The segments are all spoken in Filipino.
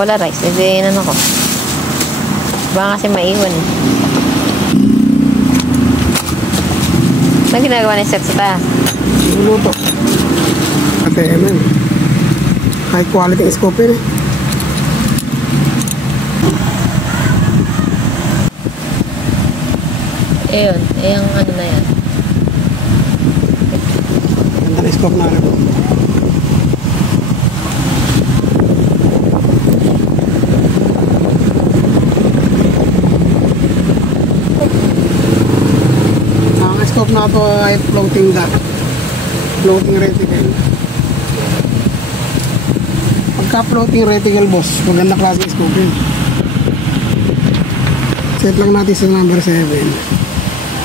polarize. Hindi, ano ko. Baka kasi maiwan. Ano ginagawa ni Seth sa taas? Luto. ATM yun. High quality scope yun eh. Ayun, yung ano na yan. Ganda na scope na rin. Ang scope na ito ay floating duck. Floating reticle. Pagka floating reticle boss, maganda klase scope yun. Set lang natin sa number 7.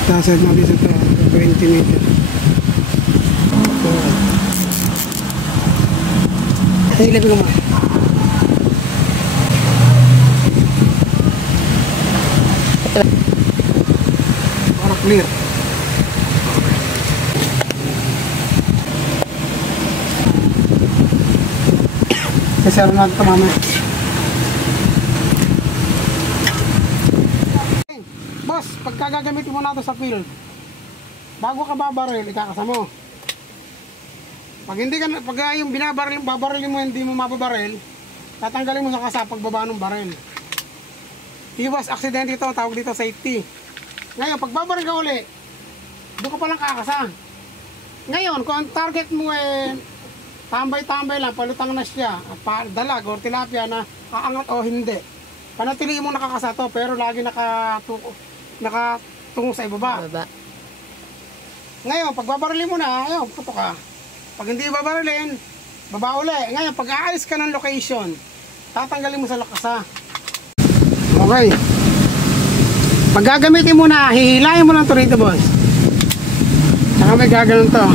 Set natin sa 20 meter. Ay, ilapin ko mo. Para clear. Kasi ano natin ito mamaya. Boss, pagka gagamitin mo na ito sa field, bago ka babaril, ikakasa mo. Pag hindi ka, pag yung babarilin mo, hindi mo mababaril, tatanggalin mo sa kasa pagbaba ng baril. Iwas accident ito, tawag dito safety. Ngayon, pag babaril ka uli, doon ka palang kakasa. Ngayon, kung ang target mo tambay-tambay lang, palutang na siya, at dalag o tilapia na aangat o hindi, panatiliin mo nakakasa to, pero lagi nakatungo sa ibaba. Ngayon, pag babarilin mo na, ayun, puto ka. Pag hindi babarilin, baba uli. Ngayon, pag aalis ka ng location, tatanggalin mo sa lakasa. Okay. Pag gagamitin mo na, hihilayin mo lang ito rito, boss. Saka may gaganon to.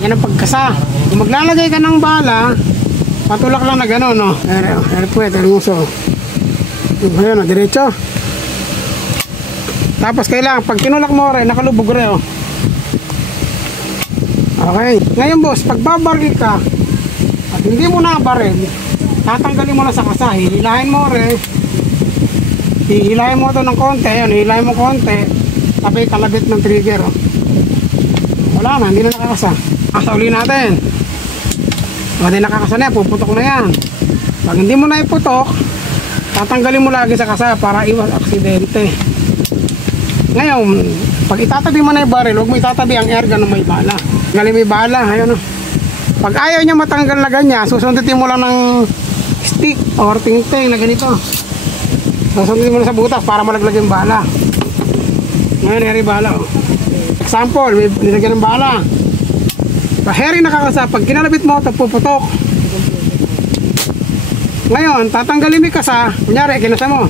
Yan ang pagkasa. Kung maglalagay ka ng bala, patulak lang na gano'n, no? Ayan po, ito yung uso. Ayan, diretso. Tapos kailangan, pag tinulak mo rin, nakalubog rin, oh. Okay. Ngayon, boss, pag babaril ka, at hindi mo nabaril, tatanggalin mo na sa kasa. Hihilahin mo rin. Hihilahin mo ito ng konti. Ayan, hihilahin mo konti. Tapos kalabit ng trigger, oh. Wala na, hindi na nakakasa. Kasa uli natin. Pag hindi nakakasa na yan, puputok na yan. Pag hindi mo na iputok, tatanggalin mo lagi sa kasa para iwas aksidente. Ngayon, pag itatabi mo na yung baril, huwag mo itatabi ang airgun na may bala. Tanggalin mo yung bala, ayun o. Pag ayaw niya matanggal na ganyan, susundutin mo lang ng stick or ting-ting na ganito. Susundutin mo na sa butas para malaglag yung bala. Ngayon, heri bala o. Example, may nilagyan ng bala. Heri nakakasa, pag kinalabit mo, puputok. Ngayon, tatanggalin mo yung kasa, kunyari, kinasa mo.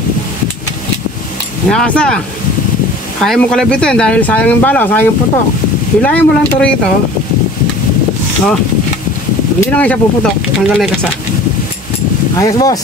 Kinasa. Kaya mo kalabitin dahil sayang yung bala, sayang yung putok. Hilahin mo lang ito rito. Oh, hindi na nga siya puputok. Tanggal na yung kasa. Ayos, boss.